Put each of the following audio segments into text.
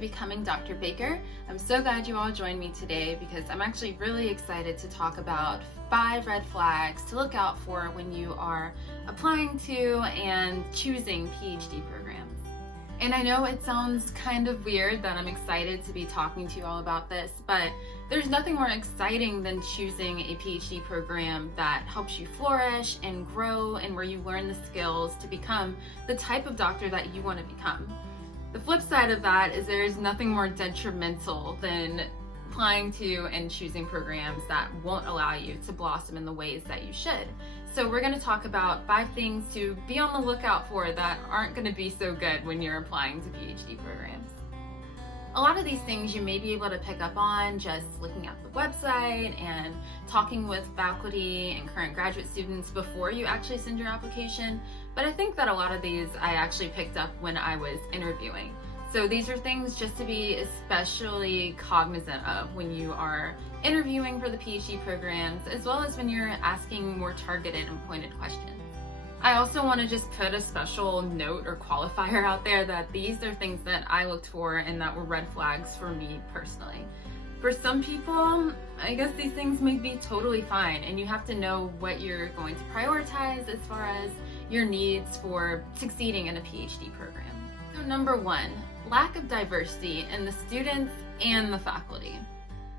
Becoming Dr. Baker. I'm so glad you all joined me today because I'm actually really excited to talk about 5 red flags to look out for when you are applying to and choosing PhD programs. And I know it sounds kind of weird that I'm excited to be talking to you all about this, but there's nothing more exciting than choosing a PhD program that helps you flourish and grow and where you learn the skills to become the type of doctor that you want to become. The flip side of that is there's nothing more detrimental than applying to and choosing programs that won't allow you to blossom in the ways that you should. So we're going to talk about 5 things to be on the lookout for that aren't going to be so good when you're applying to PhD programs. A lot of these things you may be able to pick up on just looking at the website and talking with faculty and current graduate students before you actually send your application, but I think that a lot of these I actually picked up when I was interviewing. So these are things just to be especially cognizant of when you are interviewing for the PhD programs, as well as when you're asking more targeted and pointed questions. I also want to just put a special note or qualifier out there that these are things that I looked for and that were red flags for me personally. For some people, I guess these things may be totally fine, and you have to know what you're going to prioritize as far as your needs for succeeding in a PhD program. So number 1, lack of diversity in the students and the faculty.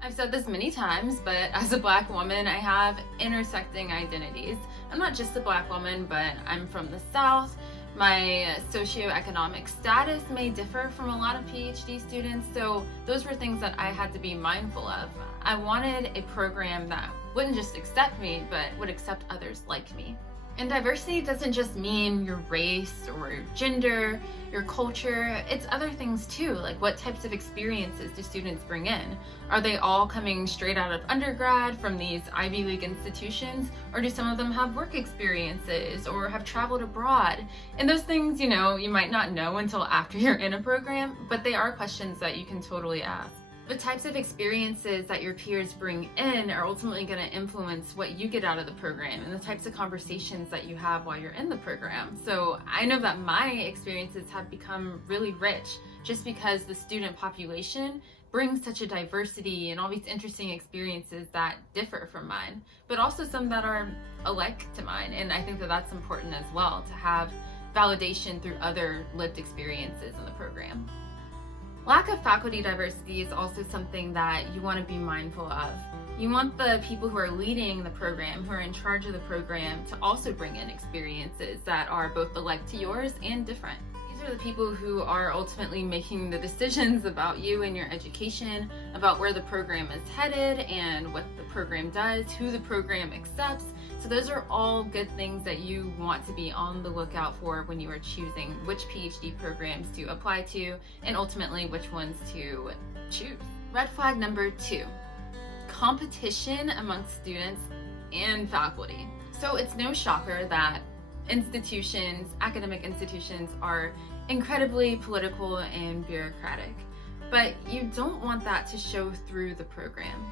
I've said this many times, but as a Black woman, I have intersecting identities. I'm not just a Black woman, but I'm from the South. My socioeconomic status may differ from a lot of PhD students, so those were things that I had to be mindful of. I wanted a program that wouldn't just accept me, but would accept others like me. And diversity doesn't just mean your race or your gender, your culture, it's other things too, like what types of experiences do students bring in? Are they all coming straight out of undergrad from these Ivy League institutions, or do some of them have work experiences or have traveled abroad? And those things, you might not know until after you're in a program, but they are questions that you can totally ask. The types of experiences that your peers bring in are ultimately going to influence what you get out of the program and the types of conversations that you have while you're in the program. So I know that my experiences have become really rich just because the student population brings such a diversity and all these interesting experiences that differ from mine, but also some that are alike to mine. And I think that that's important as well, to have validation through other lived experiences in the program. Lack of faculty diversity is also something that you want to be mindful of. You want the people who are leading the program, who are in charge of the program, to also bring in experiences that are both alike to yours and different. These are the people who are ultimately making the decisions about you and your education, about where the program is headed and what the program does, who the program accepts. So those are all good things that you want to be on the lookout for when you are choosing which PhD programs to apply to and ultimately which ones to choose. Red flag number 2, competition amongst students and faculty. So it's no shocker that academic institutions are incredibly political and bureaucratic, but you don't want that to show through the program.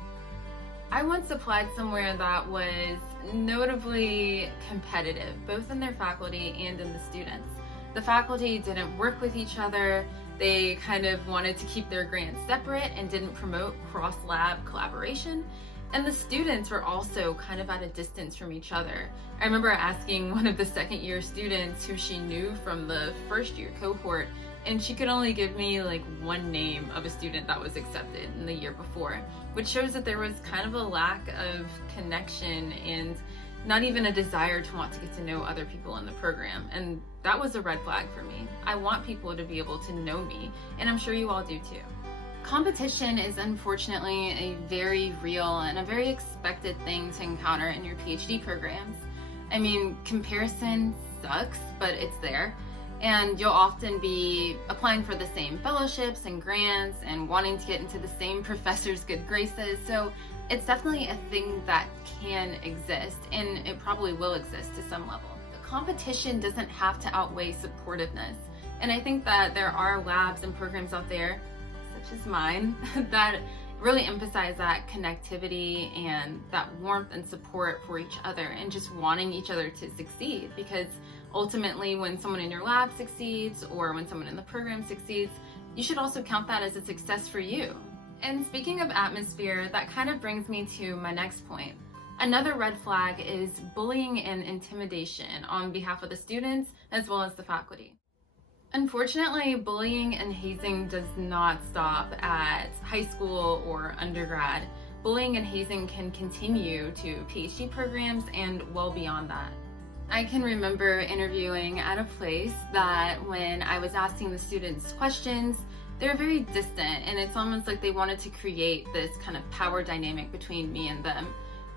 I once applied somewhere that was notably competitive, both in their faculty and in the students. The faculty didn't work with each other. They kind of wanted to keep their grants separate and didn't promote cross-lab collaboration. And the students were also kind of at a distance from each other. I remember asking one of the second-year students who she knew from the first-year cohort, and she could only give me like one name of a student that was accepted in the year before, which shows that there was kind of a lack of connection and not even a desire to want to get to know other people in the program. And that was a red flag for me. I want people to be able to know me, and I'm sure you all do too. Competition is unfortunately a very real and a very expected thing to encounter in your PhD programs. I mean, comparison sucks, but it's there. And you'll often be applying for the same fellowships and grants and wanting to get into the same professor's good graces. So it's definitely a thing that can exist, and it probably will exist to some level. The competition doesn't have to outweigh supportiveness. And I think that there are labs and programs out there, such as mine, that really emphasize that connectivity and that warmth and support for each other and just wanting each other to succeed, because ultimately when someone in your lab succeeds or when someone in the program succeeds, you should also count that as a success for you. And speaking of atmosphere, that kind of brings me to my next point. Another red flag is bullying and intimidation on behalf of the students as well as the faculty. Unfortunately, bullying and hazing does not stop at high school or undergrad. Bullying and hazing can continue to PhD programs and well beyond that. I can remember interviewing at a place that when I was asking the students questions, they were very distant, and it's almost like they wanted to create this kind of power dynamic between me and them,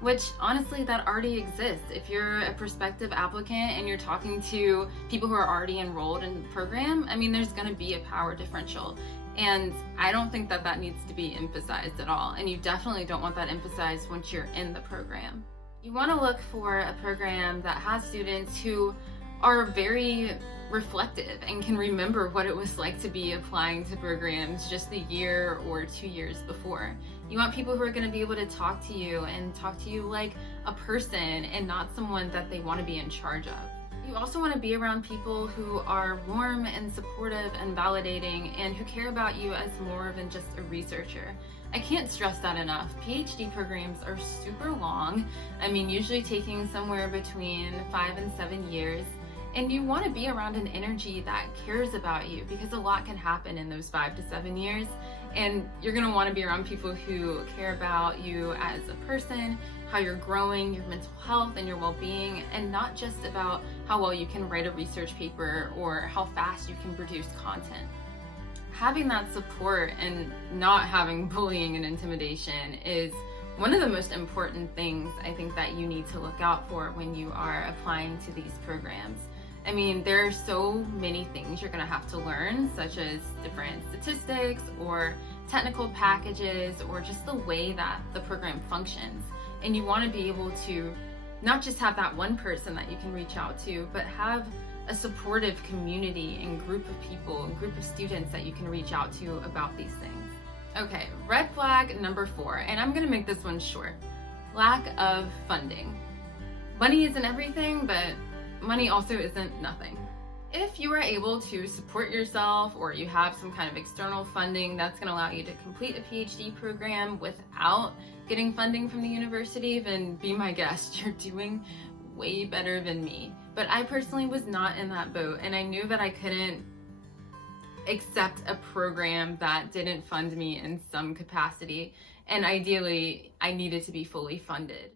which honestly, that already exists. If you're a prospective applicant and you're talking to people who are already enrolled in the program, I mean, there's gonna be a power differential. And I don't think that that needs to be emphasized at all. And you definitely don't want that emphasized once you're in the program. You wanna look for a program that has students who are very reflective and can remember what it was like to be applying to programs just a year or 2 years before. You want people who are going to be able to talk to you and talk to you like a person and not someone that they want to be in charge of. You also want to be around people who are warm and supportive and validating and who care about you as more than just a researcher. I can't stress that enough. PhD programs are super long. I mean, usually taking somewhere between 5 and 7 years. And you want to be around an energy that cares about you, because a lot can happen in those 5 to 7 years. And you're going to want to be around people who care about you as a person, how you're growing, your mental health and your well-being, and not just about how well you can write a research paper or how fast you can produce content. Having that support and not having bullying and intimidation is one of the most important things I think that you need to look out for when you are applying to these programs. I mean, there are so many things you're going to have to learn, such as different statistics or technical packages or just the way that the program functions. And you want to be able to not just have that one person that you can reach out to, but have a supportive community and group of people and group of students that you can reach out to about these things. Okay, red flag number 4, and I'm going to make this one short. Lack of funding. Money isn't everything, but money also isn't nothing. If you are able to support yourself or you have some kind of external funding that's going to allow you to complete a PhD program without getting funding from the university, then be my guest. You're doing way better than me. But I personally was not in that boat, and I knew that I couldn't accept a program that didn't fund me in some capacity, and ideally I needed to be fully funded.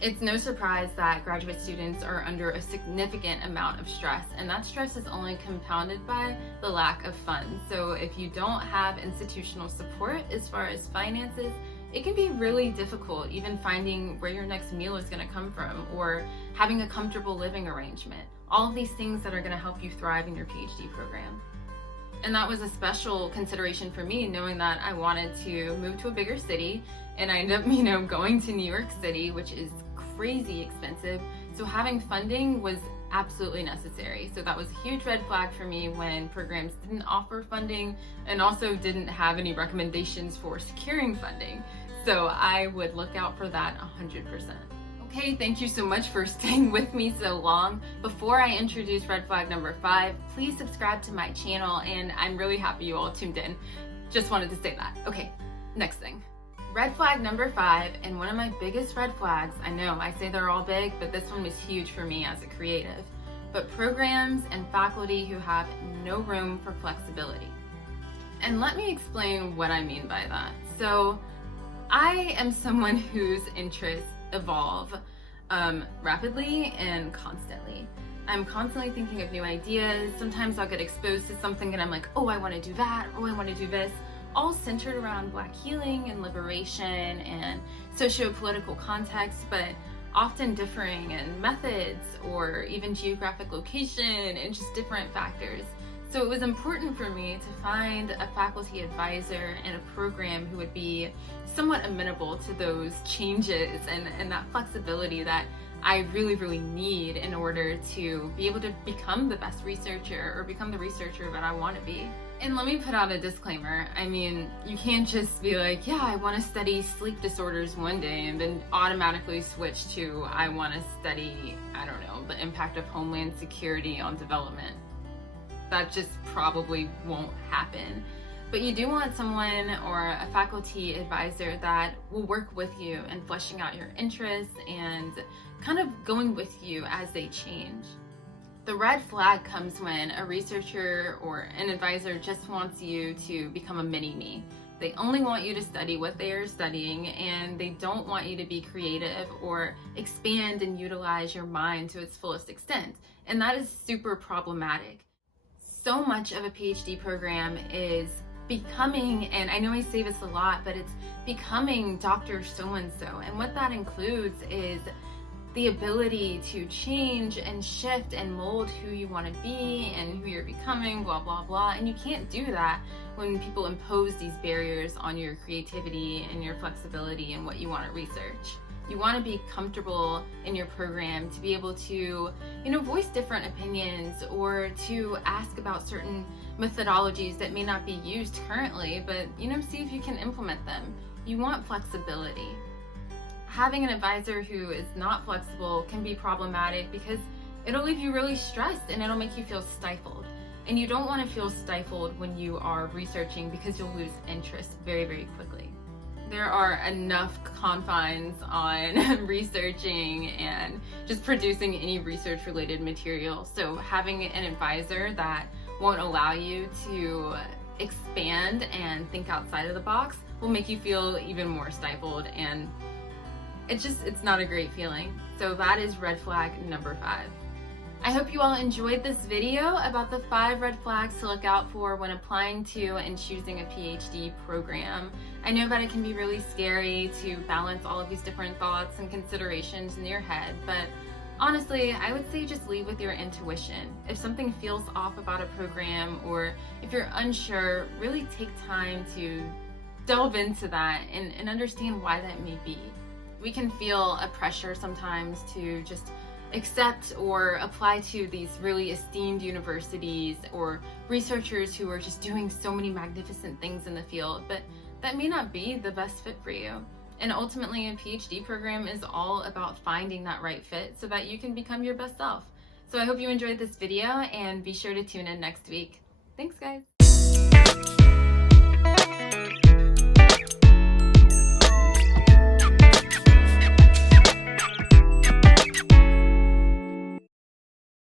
It's no surprise that graduate students are under a significant amount of stress, and that stress is only compounded by the lack of funds. So if you don't have institutional support as far as finances, it can be really difficult even finding where your next meal is going to come from or having a comfortable living arrangement. All of these things that are going to help you thrive in your PhD program. And that was a special consideration for me, knowing that I wanted to move to a bigger city, and I ended up, going to New York City, which is crazy expensive. So having funding was absolutely necessary. So that was a huge red flag for me when programs didn't offer funding and also didn't have any recommendations for securing funding. So I would look out for that 100%. Okay, thank you so much for staying with me so long. Before I introduce red flag number 5, please subscribe to my channel, and I'm really happy you all tuned in. Just wanted to say that. Okay, next thing. Red flag number 5, and one of my biggest red flags, I know I say they're all big, but this one was huge for me as a creative, but programs and faculty who have no room for flexibility. And let me explain what I mean by that. So I am someone whose interests evolve rapidly and constantly. I'm constantly thinking of new ideas. Sometimes I'll get exposed to something and I'm like, oh, I want to do that, or I want to do this, all centered around Black healing and liberation and socio-political context, but often differing in methods or even geographic location and just different factors. So it was important for me to find a faculty advisor and a program who would be somewhat amenable to those changes and that flexibility that I really, really need in order to be able to become the best researcher or become the researcher that I want to be. And let me put out a disclaimer. I mean, you can't just be like, yeah, I want to study sleep disorders one day and then automatically switch to, I want to study, I don't know, the impact of homeland security on development. that just probably won't happen. But you do want someone or a faculty advisor that will work with you in fleshing out your interests and kind of going with you as they change. The red flag comes when a researcher or an advisor just wants you to become a mini-me. They only want you to study what they are studying, and they don't want you to be creative or expand and utilize your mind to its fullest extent. And that is super problematic. So much of a PhD program is becoming, and I know I say this a lot, but it's becoming Dr. So-and-so. And what that includes is the ability to change and shift and mold who you want to be and who you're becoming, blah, blah, blah. And you can't do that when people impose these barriers on your creativity and your flexibility and what you want to research. You want to be comfortable in your program to be able to, voice different opinions or to ask about certain methodologies that may not be used currently, but, see if you can implement them. You want flexibility. Having an advisor who is not flexible can be problematic because it'll leave you really stressed and it'll make you feel stifled. And you don't want to feel stifled when you are researching because you'll lose interest very, very quickly. There are enough confines on researching and just producing any research-related material. So having an advisor that won't allow you to expand and think outside of the box will make you feel even more stifled, and it's not a great feeling. So that is red flag number 5. I hope you all enjoyed this video about the 5 red flags to look out for when applying to and choosing a PhD program. I know that it can be really scary to balance all of these different thoughts and considerations in your head, but honestly, I would say just leave with your intuition. If something feels off about a program, or if you're unsure, really take time to delve into that and understand why that may be. We can feel a pressure sometimes to just accept or apply to these really esteemed universities or researchers who are just doing so many magnificent things in the field, but that may not be the best fit for you. And ultimately, a PhD program is all about finding that right fit so that you can become your best self. So I hope you enjoyed this video, and be sure to tune in next week. Thanks, guys.